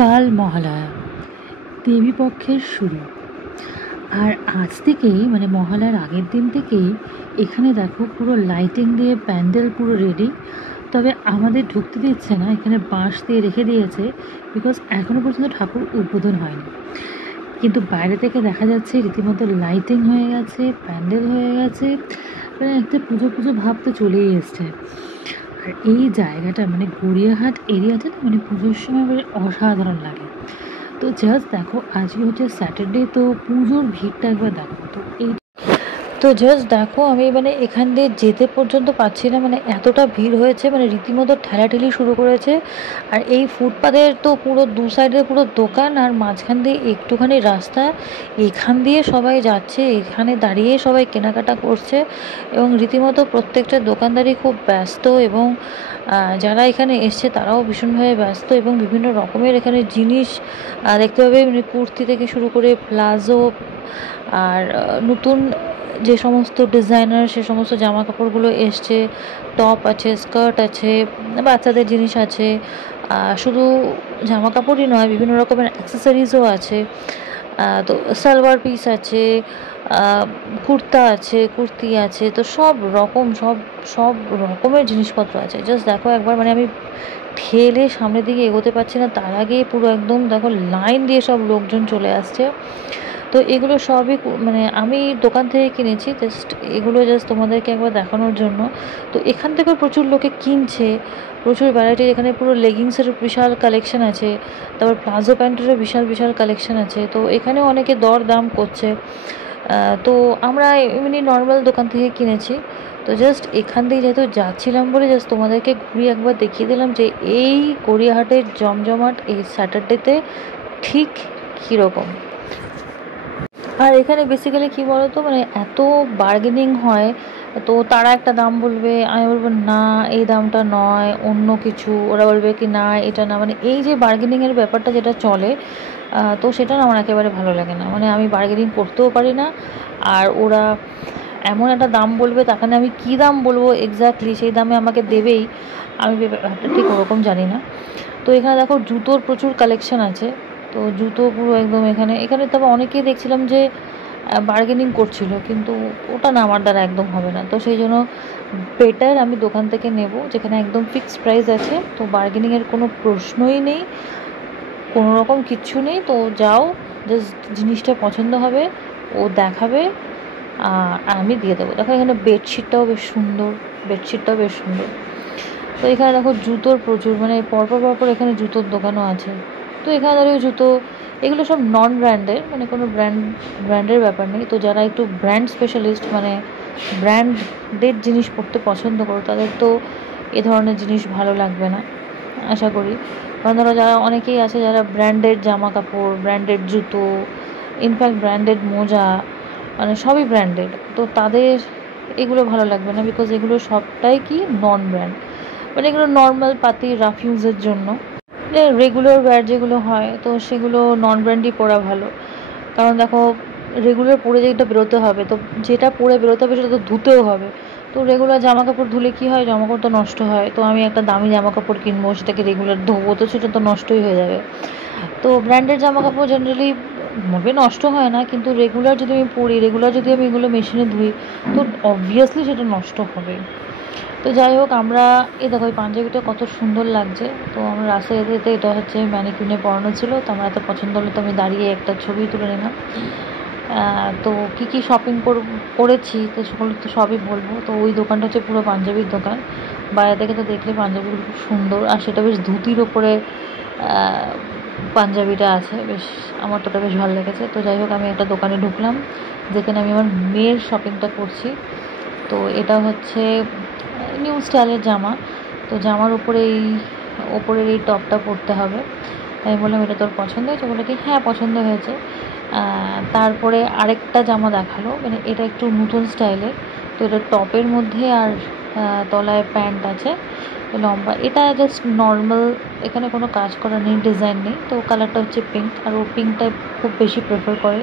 কাল মহালয়া, দেবীপক্ষের শুরু। আর আজ থেকেই মানে মহালয়ার আগের দিন থেকেই এখানে দেখো পুরো লাইটিং দিয়ে প্যান্ডেল পুরো রেডি। তবে আমাদের ঢুকতে দিচ্ছে না, এখানে বাঁশ দিয়ে রেখে দিয়েছে, বিকজ এখনও পর্যন্ত ঠাকুর উদ্বোধন হয়নি। কিন্তু বাইরে থেকে দেখা যাচ্ছে রীতিমতো লাইটিং হয়ে গেছে, প্যান্ডেল হয়ে গেছে, মানে একটা পুজো পুজো ভাব তো চলেই এসছে। আর এই জায়গাটা মানে গড়িয়াহাট এরিয়াতে না মানে পুজোর সময় মানে অসাধারণ লাগে। তো জাস্ট দেখো, আজকে হচ্ছে স্যাটারডে, তো পুজোর ভিড়টা একবার দেখো। তো জাস্ট দেখো, আমি মানে এখান দিয়ে যেতে পর্যন্ত পাচ্ছি না, মানে এতটা ভিড় হয়েছে, মানে রীতিমতো ঠেলাঠেলি শুরু করেছে। আর এই ফুটপাতের তো পুরো দু সাইডে পুরো দোকান, আর মাঝখান দিয়ে একটুখানি রাস্তা, এখান দিয়ে সবাই যাচ্ছে, এখানে দাঁড়িয়ে সবাই কেনাকাটা করছে, এবং রীতিমতো প্রত্যেকটা দোকানদারই খুব ব্যস্ত, এবং যারা এখানে এসছে তারাও ভীষণভাবে ব্যস্ত, এবং বিভিন্ন রকমের এখানে জিনিস দেখতে পাবে, মানে কুর্তি থেকে শুরু করে প্লাজো, আর নতুন যে সমস্ত ডিজাইনার সে সমস্ত জামা কাপড়গুলো এসছে, টপ আছে, স্কার্ট আছে, বাচ্চাদের জিনিস আছে, শুধু জামা কাপড়ই নয়, বিভিন্ন রকমের অ্যাক্সেসরিজও আছে। তো সালোয়ার পিস আছে, কুর্তা আছে, কুর্তি আছে, তো সব রকম সব সব রকমের জিনিসপত্র আছে। জাস্ট দেখো একবার, মানে আমি ঠেলে সামনের দিকে এগোতে পারছি না, তার আগে পুরো একদম দেখো লাইন দিয়ে সব লোকজন চলে আসছে। তো এগুলো সবই মানে আমি দোকান থেকে কিনেছি, জাস্ট এগুলো জাস্ট তোমাদেরকে একবার দেখানোর জন্য। তো এখান থেকেও প্রচুর লোকে কিনছে, প্রচুর ভ্যারাইটি, এখানে পুরো লেগিংসের বিশাল কালেকশন আছে, তারপর প্লাজো প্যান্টেরও বিশাল বিশাল কালেকশন আছে। তো এখানেও অনেকে দর দাম করছে। তো আমরা এমনি নর্মাল দোকান থেকে কিনেছি। তো জাস্ট এখান দিয়ে যেহেতু যাচ্ছিলাম বলে জাস্ট তোমাদেরকে ঘুরিয়ে একবার দেখিয়ে দিলাম যে এই গড়িয়াহাটের জমজমাট এই স্যাটারডেতে ঠিক কীরকম। আর এখানে বেসিক্যালি কী বলো তো, মানে এত বার্গেনিং হয়, তো তারা একটা দাম বলবে, আমি বলবো না এই দামটা নয়, অন্য কিছু, ওরা বলবে কি না এটা না, মানে এই যে বার্গেনিংয়ের ব্যাপারটা যেটা চলে, তো সেটা না আমার একেবারে ভালো লাগে না। মানে আমি বার্গেনিং করতেও পারি না, আর ওরা এমন একটা দাম বলবে, তাখানে আমি কী দাম বলবো এক্স্যাক্টলি সেই দামে আমাকে দেবেই, আমি ব্যাপারটা ঠিক ওরকম জানি না। তো এখানে দেখো জুতোর প্রচুর কালেকশন আছে। তো জুতো পুরো একদম এখানে এখানে তবে অনেকেই দেখছিলাম যে বার্গেনিং করছিল, কিন্তু ওটা না আমার দ্বারা একদম হবে না। তো সেই জন্য বেটার আমি দোকান থেকে নেব যেখানে একদম ফিক্সড প্রাইস আছে, তো বার্গেনিংয়ের কোনো প্রশ্নই নেই, কোনো রকম কিচ্ছু নেই। তো যাও, জাস্ট জিনিসটা পছন্দ হবে, ও দেখাবে, আর আমি দিয়ে দেবো। দেখো এখানে বেডশিটটাও বেশ সুন্দর, বেডশিটটাও বেশ সুন্দর। তো এখানে দেখো জুতোর প্রচুর, মানে পরপর পরপর এখানে জুতোর দোকানও আছে। তো এখানে ধরো জুতো, এগুলো সব নন ব্র্যান্ডের, মানে কোনো ব্র্যান্ডের ব্যাপার নেই। তো যারা একটু ব্র্যান্ড স্পেশালিস্ট, মানে ব্র্যান্ডেড জিনিস পরতে পছন্দ করো, তাদের তো এ ধরনের জিনিস ভালো লাগবে না আশা করি। কারণ ধরো যারা অনেকেই আছে যারা ব্র্যান্ডেড জামা কাপড়, ব্র্যান্ডেড জুতো, ইনফ্যাক্ট ব্র্যান্ডেড মোজা, মানে সবই ব্র্যান্ডেড, তো তাদের এগুলো ভালো লাগবে না, বিকজ এগুলো সবটাই কি নন ব্র্যান্ড, মানে এগুলো নর্মাল পাতি রাফ ইউজের জন্য। রেগুলার ওয়্যার যেগুলো হয়, তো সেগুলো নন ব্র্যান্ডই পরা ভালো। কারণ দেখো রেগুলার পরে যেটা বেরোতে হবে, তো যেটা পরে বেরোতে হবে সেটা তো ধুতেও হবে। তো রেগুলার জামা কাপড় ধুলে কী হয়, জামা কাপড় তো নষ্ট হয়। তো আমি একটা দামি জামা কাপড় কিনবো, সেটাকে রেগুলার ধোবো, তো সেটা তো নষ্টই হয়ে যাবে। তো ব্র্যান্ডেড জামা কাপড় জেনারেলি মোটে নষ্ট হয় না, কিন্তু রেগুলার যদি আমি পরি, রেগুলার যদি আমি এগুলো মেশিনে ধুই, তো অবভিয়াসলি সেটা নষ্ট হবে। তো যাই হোক, আমরা এই দেখো এই পাঞ্জাবিটা কত সুন্দর লাগছে। তো আমরা রাস্তায় যেতে যেতে, এটা হচ্ছে ম্যানিকুইনে পরানো ছিল, তো আমার এত পছন্দ হলো, তো আমি দাঁড়িয়ে একটা ছবি তুলে নিলাম। তো কী কী শপিং করেছি তো সেগুলো তো সবই বলবো। তো ওই দোকানটা হচ্ছে পুরো পাঞ্জাবির দোকান, বাইরে থেকে তো দেখলে পাঞ্জাবিগুলো খুব সুন্দর, আর সেটা বেশ ধুতির ওপরে পাঞ্জাবিটা আছে, বেশ আমার তো ওটা বেশ ভালো লেগেছে। তো যাই হোক, আমি একটা দোকানে ঢুকলাম যেখানে আমি আমার মেয়ের শপিংটা করছি। তো এটা হচ্ছে নিউ স্টাইলের জামা। তো জামার উপরে ওপরের এই টপটা পরতে হবে। আমি বললাম এটা তোর পছন্দ হয়েছে? বলে কি হ্যাঁ পছন্দ হয়েছে। তারপরে আরেকটা জামা দেখালো, মানে এটা একটু নতুন স্টাইলের। তো এটা টপের মধ্যে, আর তলায় প্যান্ট আছে লম্বা। এটা জাস্ট নর্মাল, এখানে কোনো কাজ করা নেই, ডিজাইন নেই। তো কালারটা হচ্ছে পিঙ্ক, আর ও পিঙ্কটাই খুব বেশি প্রেফার করে।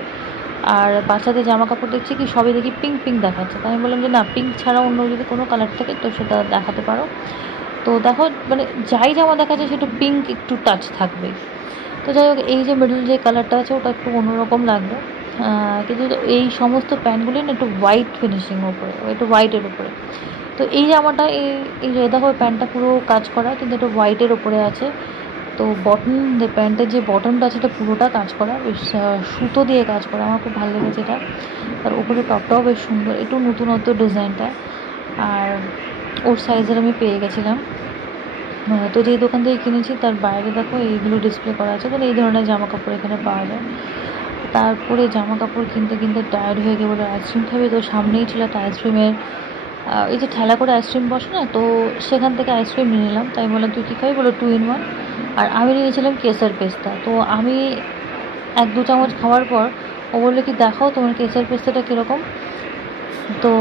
আর বাচ্চাদের জামা কাপড় দেখছি কি সবই দেখি পিঙ্ক পিঙ্ক দেখাচ্ছে। তো আমি বললাম যে না, পিঙ্ক ছাড়া অন্য যদি কোনো কালার থাকে তো সেটা দেখাতে পারো। তো দেখো, মানে যাই জামা দেখাচ্ছে সেটা পিঙ্ক একটু টাচ থাকবে। তো যাই হোক, এই যে মিডল যে কালারটা আছে ওটা একটু অন্যরকম লাগবে, কিন্তু এই সমস্ত প্যান্টগুলি না একটু হোয়াইট ফিনিশিং ওপরে, একটু হোয়াইটের ওপরে। তো এই জামাটা এই যে দেখো প্যান্টটা পুরো কাজ করা, কিন্তু একটু হোয়াইটের ওপরে আছে। তো বটন, প্যান্টের যে বটনটা আছে এটা পুরোটা কাজ করা, বেশ সুতো দিয়ে কাজ করা, আমার খুব ভালো লেগেছে এটা। আর উপরে টপটাও বেশ সুন্দর, একটু নতুনত্ব ডিজাইনটা। আর ওর সাইজের আমি পেয়ে গেছিলাম। তো যেই দোকান থেকে কিনেছি তার বাইরে দেখো এইগুলো ডিসপ্লে করা আছে, মানে এই ধরনের জামা কাপড় এখানে পাওয়া যায়। তারপরে জামা কাপড় কিনতে কিনতে টায়ার্ড হয়ে গিয়ে বলে আইসক্রিম খাবি, তো সামনেই ছিল একটা আইসক্রিমের এই যে ঠেলা করে আইসক্রিম বসে না, তো সেখান থেকে আইসক্রিম নিয়ে নিলাম। তাই বললাম তুই কী খাবি, বলো 2 in 1। আর আমি নিয়েছিলাম কেসার পেস্তা। তো আমি 1-2 চামচ খাওয়ার পর ও বললো কি দেখাও তোমার কেসার পেস্তাটা কীরকম। তো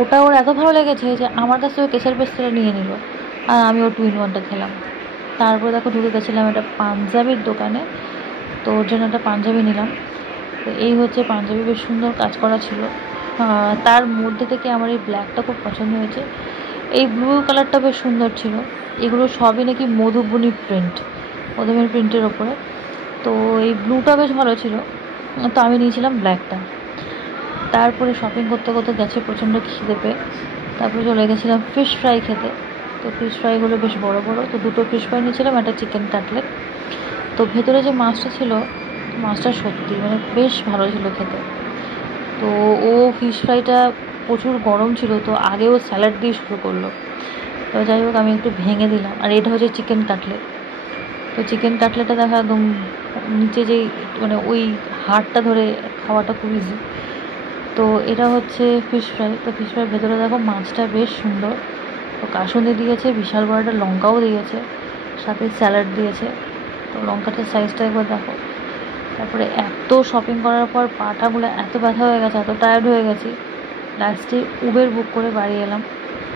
ওটা ওর এত ভালো লেগেছে যে আমার কাছ থেকে কেসার পেস্তাটা নিয়ে নিল, আর আমি ও 2 in 1টা খেলাম। তারপরে দেখো ঢুকে গেছিলাম একটা পাঞ্জাবির দোকানে, তো ওর জন্য একটা পাঞ্জাবি নিলাম। তো এই হচ্ছে পাঞ্জাবি, বেশ সুন্দর কাজ করা ছিল। তার মধ্যে থেকে আমার এই ব্ল্যাকটা খুব পছন্দ হয়েছে, এই ব্লু কালারটা বেশ সুন্দর ছিল। এগুলো সবই নাকি মধুবনী প্রিন্ট, মধুবনী প্রিন্টের ওপরে। তো এই ব্লুটা বেশ ভালো ছিল, তো আমি নিয়েছিলাম ব্ল্যাকটা। তারপরে শপিং করতে করতে গেছে প্রচণ্ড খিদে পেয়ে, তারপরে চলে গেছিলাম ফিশ ফ্রাই খেতে। তো ফিশ ফ্রাইগুলো বেশ বড় বড়, তো 2টো ফিশ ফ্রাই নিয়েছিলাম, একটা চিকেন কাটলেট। তো ভেতরে যে মাছটা ছিল, মাছটা সত্যি মানে বেশ ভালো ছিল খেতে। তো ও ফিশ ফ্রাইটা প্রচুর গরম ছিল, তো আগেও স্যালাড দিয়ে শুরু করলো। তো যাই হোক আমি একটু ভেঙে দিলাম। আর এটা হচ্ছে চিকেন কাটলেট। তো চিকেন কাটলেটটা দেখা একদম নিচে যেই মানে ওই হাড়টা ধরে খাওয়াটা খুব ইজি। তো এটা হচ্ছে ফিশ ফ্রাই। তো ফিশ ফ্রাইয়ের ভেতরে দেখো মাছটা বেশ সুন্দর, তো কাসুন্দি দিয়েছে, বিশাল বড় একটা লঙ্কাও দিয়েছে, সাথে স্যালাড দিয়েছে। তো লঙ্কাটার সাইজটা একবার দেখো। তারপরে এত শপিং করার পর পাটাগুলো এত ব্যথা হয়ে গেছে, এত টায়ার্ড হয়ে গেছি, লাস্টে উবের বুক করে বাড়ি এলাম।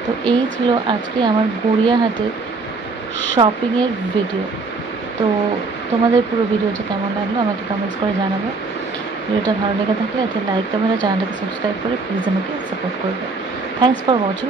তো এই ছিল আজকে আমার গড়িয়াহাটের শপিংয়ের ভিডিও। তো তোমাদের পুরো ভিডিওটা কেমন লাগলো আমাকে কমেন্টস করে জানাবে। ভিডিওটা ভালো লেগে থাকলে এতে লাইক, কমেন্ট আর চ্যানেলটাকে সাবস্ক্রাইব করে প্লিজ আমাকে সাপোর্ট করবে। Thanks for watching.